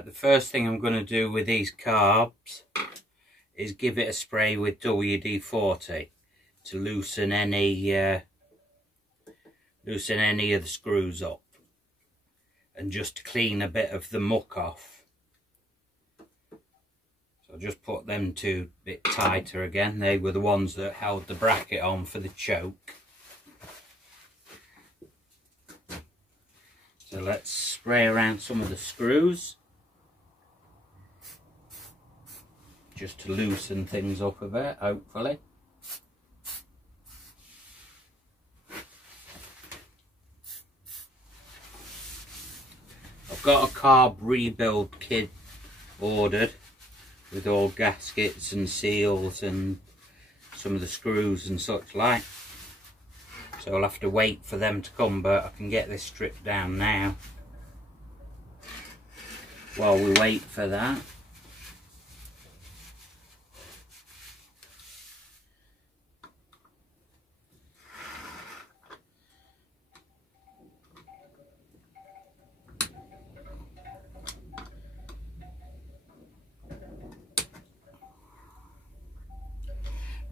Right, the first thing I'm going to do with these carbs is give it a spray with WD-40 to loosen any of the screws up, and just to clean a bit of the muck off. So I'll just put them two a bit tighter again. They were the ones that held the bracket on for the choke. So let's spray around some of the screws, just to loosen things up a bit, hopefully. I've got a carb rebuild kit ordered with all gaskets and seals and some of the screws and such like. So I'll have to wait for them to come, but I can get this stripped down now. While we wait for that,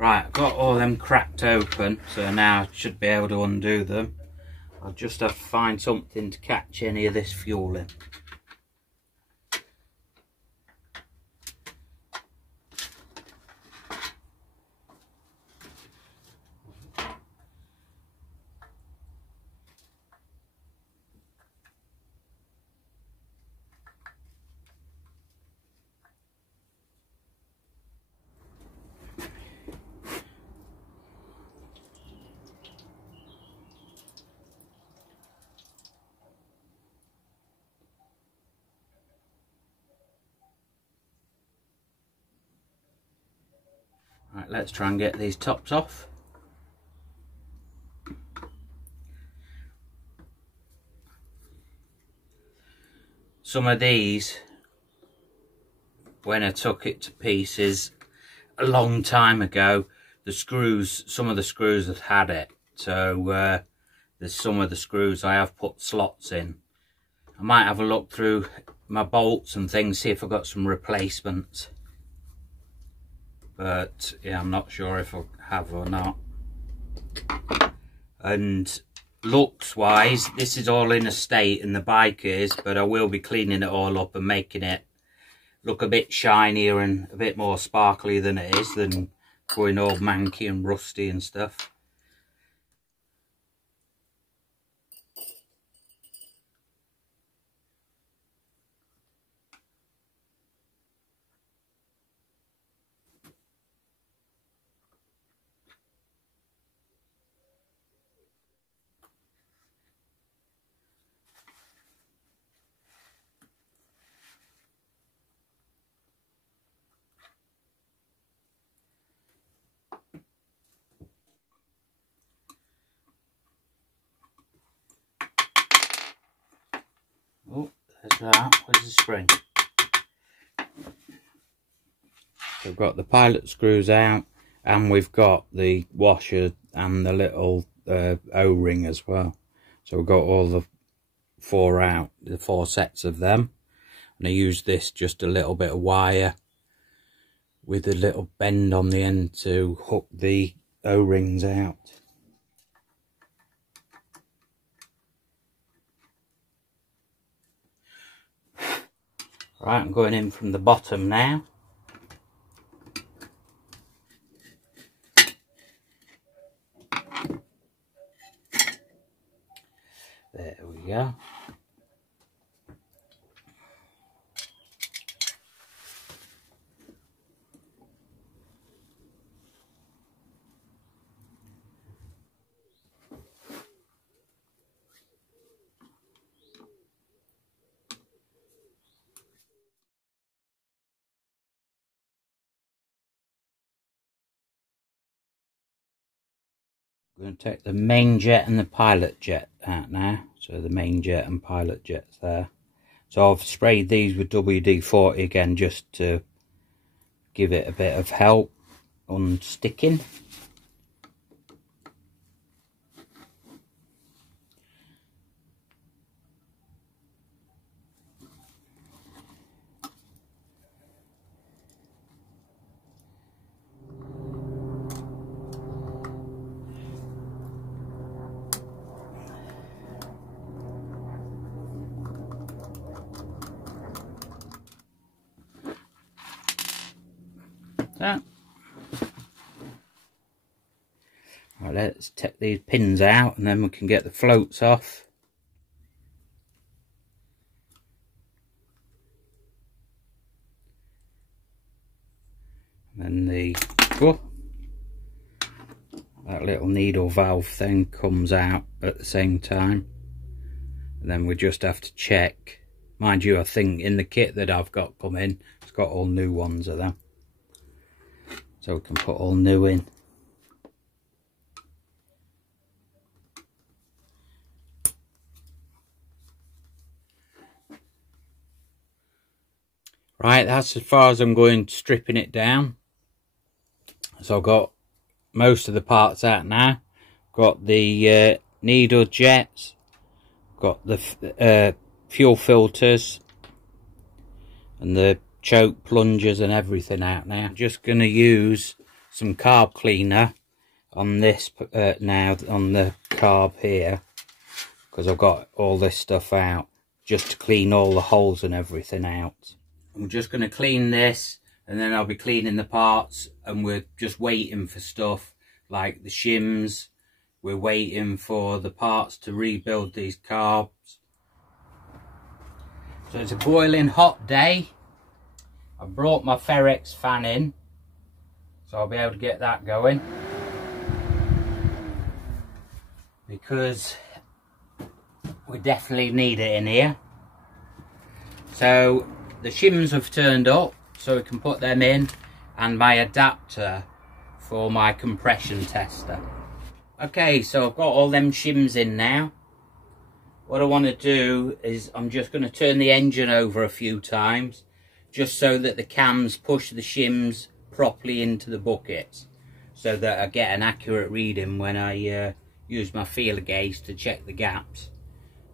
right, I've got all them cracked open, so now I should be able to undo them. I'll just have to find something to catch any of this fuel in. Right, let's try and get these tops off. Some of these, when I took it to pieces a long time ago, the screws, some of the screws have had it. So there's some of the screws I have put slots in. I might have a look through my bolts and things, see if I've got some replacements. But yeah, I'm not sure if I have or not. And looks wise, this is all in a state, and the bike is, but I will be cleaning it all up and making it look a bit shinier and a bit more sparkly than it is, than going all manky and rusty and stuff. Oh, there's that. Where's the spring? So I've got the pilot screws out, and we've got the washer and the little O-ring as well. So we've got all the four out, the 4 sets of them. And I use this just a little bit of wire with a little bend on the end to hook the O-rings out. Right, I'm going in from the bottom now. There we go. I'm going to take the main jet and the pilot jet out now. So the main jet and pilot jet's there. So I've sprayed these with WD-40 again, just to give it a bit of help on sticking. that. Right, let's take these pins out and then we can get the floats off. And then that little needle valve thing comes out at the same time. And then we just have to check. Mind you, I think in the kit that I've got coming, it's got all new ones of them. So we can put all new in. Right, that's as far as I'm going stripping it down. So I've got most of the parts out now. Got the needle jets, got the fuel filters and the choke plungers and everything out now. I'm just going to use some carb cleaner on this now, on the carb here, because I've got all this stuff out, just to clean all the holes and everything out. I'm just going to clean this and then I'll be cleaning the parts, and we're just waiting for stuff like the shims. We're waiting for the parts to rebuild these carbs. So it's a boiling hot day. I brought my Ferrex fan in, so I'll be able to get that going, because we definitely need it in here. So the shims have turned up, so we can put them in, and my adapter for my compression tester. Okay, so I've got all them shims in now. What I want to do is I'm just going to turn the engine over a few times, just so that the cams push the shims properly into the buckets, so that I get an accurate reading when I use my feeler gauge to check the gaps.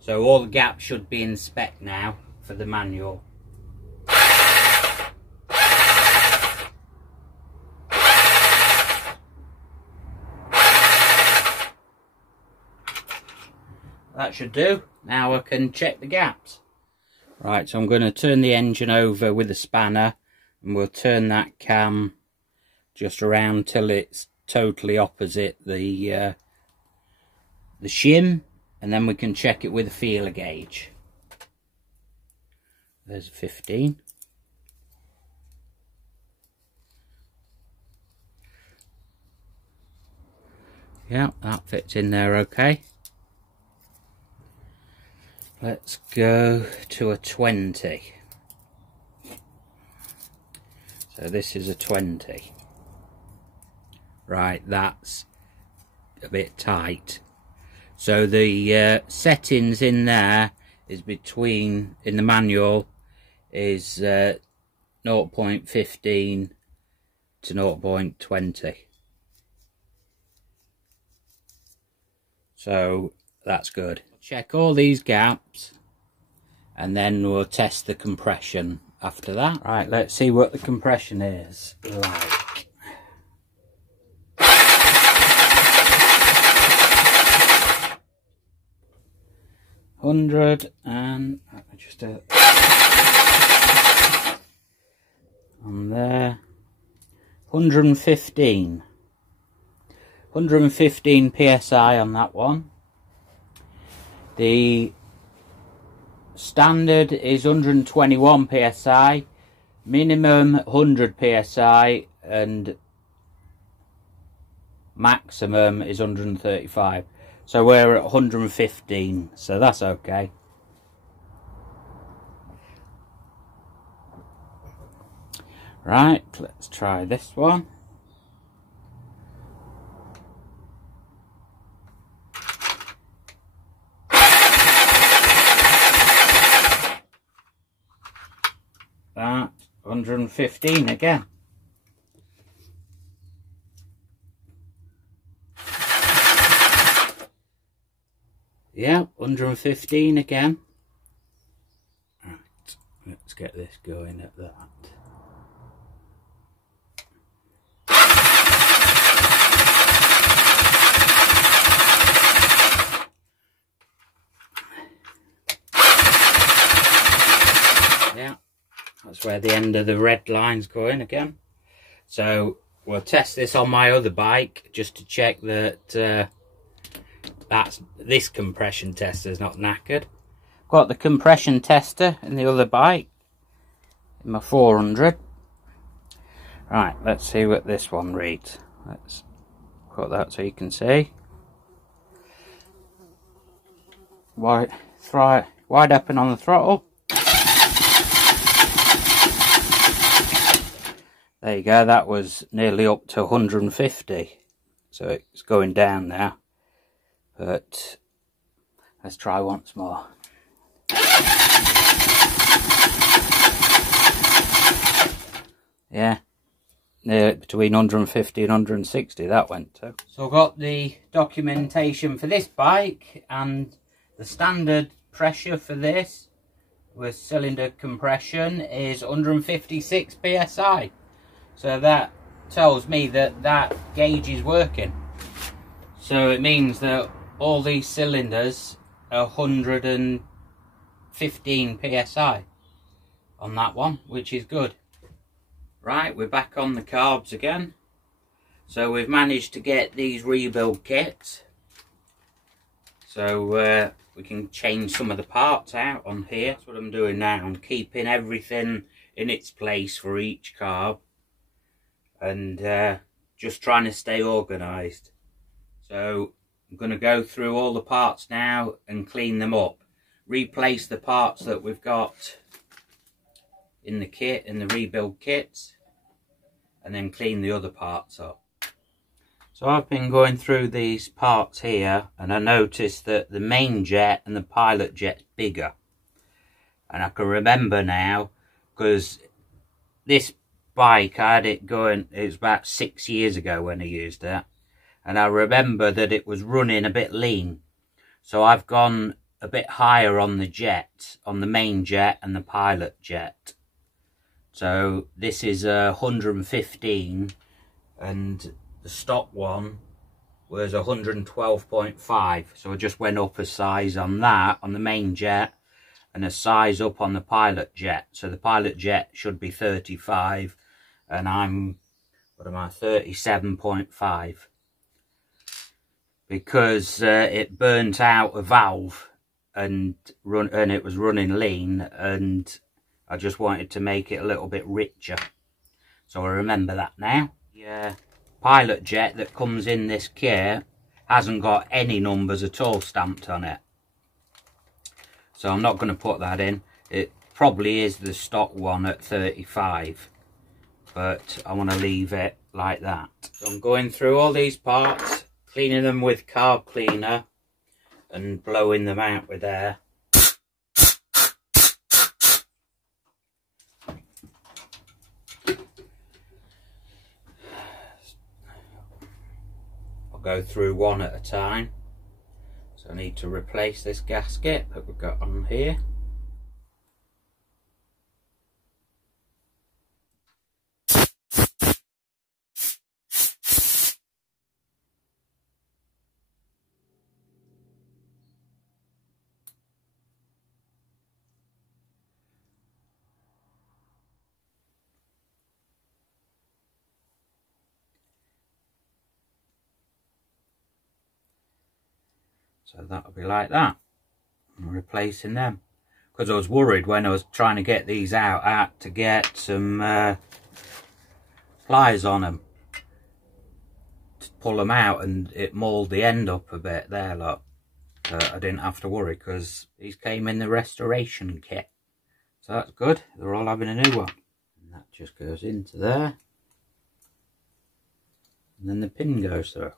So all the gaps should be in spec now for the manual. That should do. Now I can check the gaps. Right, so I'm going to turn the engine over with a spanner, and we'll turn that cam just around till it's totally opposite the shim, and then we can check it with a feeler gauge. There's 15. Yeah, that fits in there okay. Let's go to a 20. So this is a 20. Right, that's a bit tight. So the settings in there is between, in the manual, is 0.15 to 0.20. So that's good. Check all these gaps, and then we'll test the compression after that. Right, let's see what the compression is like. And just on there, 115 psi on that one. The standard is 121 psi, minimum 100 psi, and maximum is 135. So we're at 115, so that's okay. Right, let's try this one. That 115 again. Yeah, 115 again. Right, let's get this going at that. Yeah, that's where the end of the red line's going again. So we'll test this on my other bike just to check that this compression tester is not knackered. Got the compression tester in the other bike, in my 400. Right, let's see what this one reads. Let's put that so you can see. Wide open on the throttle. There you go, that was nearly up to 150. So it's going down now. But let's try once more. Yeah, near between 150 and 160 that went to. So I've got the documentation for this bike, and the standard pressure for this with cylinder compression is 156 psi. So that tells me that that gauge is working. So it means that all these cylinders are 115 psi on that one, which is good. Right, we're back on the carbs again. So we've managed to get these rebuild kits. So we can change some of the parts out on here. That's what I'm doing now. I'm keeping everything in its place for each carb. And just trying to stay organised. So I'm going to go through all the parts now and clean them up. Replace the parts that we've got in the kit, in the rebuild kits. And then clean the other parts up. So I've been going through these parts here, and I noticed that the main jet and the pilot jet's bigger. And I can remember now, because this bike, I had it going, it was about 6 years ago when I used it. And I remember that it was running a bit lean. So I've gone a bit higher on the jet, on the main jet and the pilot jet. So this is 115, and the stock one was 112.5. So I just went up a size on that, on the main jet, and a size up on the pilot jet. So the pilot jet should be 35, and I'm, what am I, 37.5. Because it burnt out a valve and it was running lean, and I just wanted to make it a little bit richer. So I remember that now. Yeah, pilot jet that comes in this kit hasn't got any numbers at all stamped on it. So I'm not going to put that in. It probably is the stock one at 35. But I want to leave it like that. So I'm going through all these parts, cleaning them with carb cleaner and blowing them out with air. Go through one at a time. So I need to replace this gasket that we've got on here. So that'll be like that. I'm replacing them. Because I was worried when I was trying to get these out, I had to get some pliers on them to pull them out, and it mauled the end up a bit there, look. I didn't have to worry because these came in the restoration kit. So that's good. They're all having a new one. And that just goes into there. And then the pin goes through.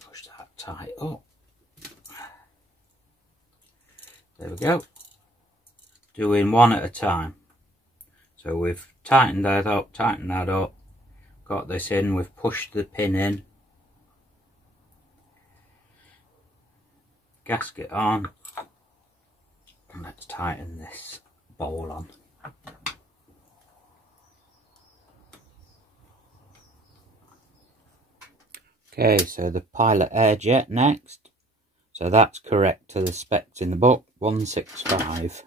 Push that tight up. There we go. Doing one at a time. So we've tightened that up, got this in, we've pushed the pin in, gasket on, and let's tighten this bowl on. Okay, so the pilot air jet next. So that's correct to the specs in the book, 165.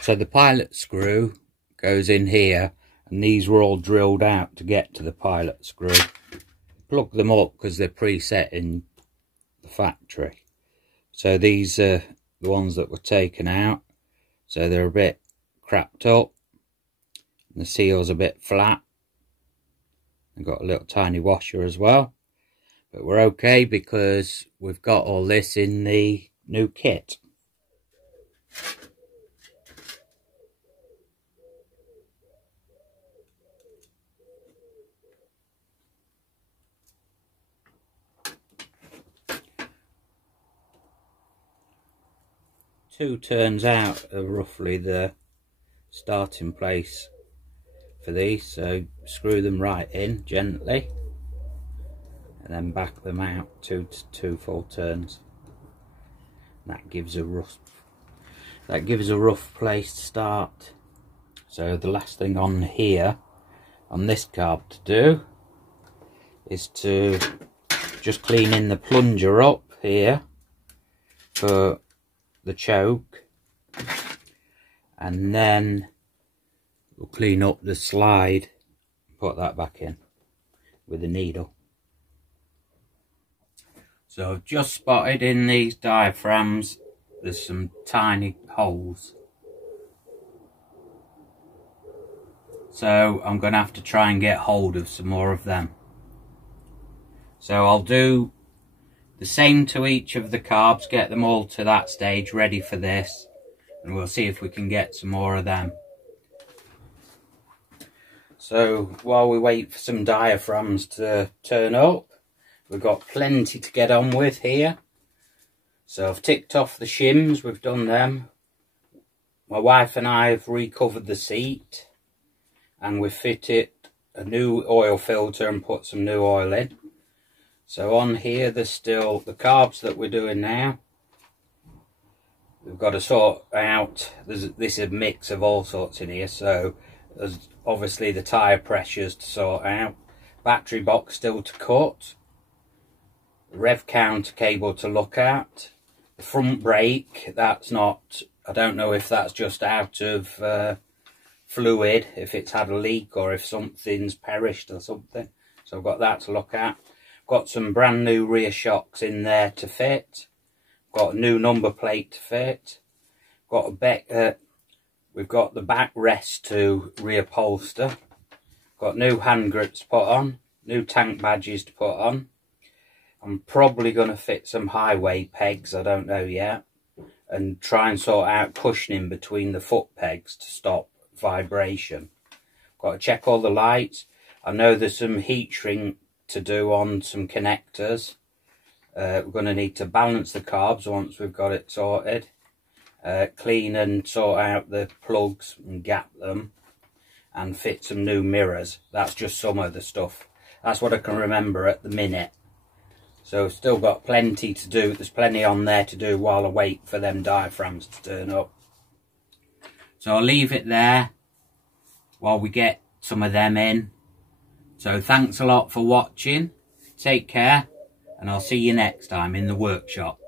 So the pilot screw goes in here, and these were all drilled out to get to the pilot screw. Plug them up because they're preset in the factory. So these are the ones that were taken out. So they're a bit crapped up. And the seal's a bit flat. I've got a little tiny washer as well. But we're okay because we've got all this in the new kit. Two turns out are roughly the starting place for these, so screw them right in gently and then back them out two full turns. That gives a rough place to start. So the last thing on here on this carb to do is to just clean in the plunger up here for the choke, and then we'll clean up the slide, put that back in with a needle. So I've just spotted in these diaphragms there's some tiny holes, so I'm going to have to try and get hold of some more of them. So I'll do the same to each of the carbs, get them all to that stage ready for this, and we'll see if we can get some more of them. So while we wait for some diaphragms to turn up, we've got plenty to get on with here. So I've ticked off the shims, we've done them. My wife and I have recovered the seat, and we've fitted a new oil filter and put some new oil in. So on here there's still the carbs that we're doing now. We've got to sort out, this is a mix of all sorts in here, so there's obviously the tyre pressures to sort out, battery box still to cut, rev counter cable to look at, the front brake, that's not, I don't know if that's just out of fluid, if it's had a leak or if something's perished or something. So I've got that to look at. Got some brand new rear shocks in there to fit. Got a new number plate to fit. Got we've got the backrest to reupholster. Got new hand grips put on. New tank badges to put on. I'm probably going to fit some highway pegs, I don't know yet. And try and sort out cushioning between the foot pegs to stop vibration. Got to check all the lights. I know there's some heat shrink to do on some connectors. We're going to need to balance the carbs once we've got it sorted. Clean and sort out the plugs and gap them, and fit some new mirrors. That's just some of the stuff. That's what I can remember at the minute. So still got plenty to do. There's plenty on there to do while I wait for them diaphragms to turn up. So I'll leave it there while we get some of them in. So thanks a lot for watching, take care, and I'll see you next time in the workshop.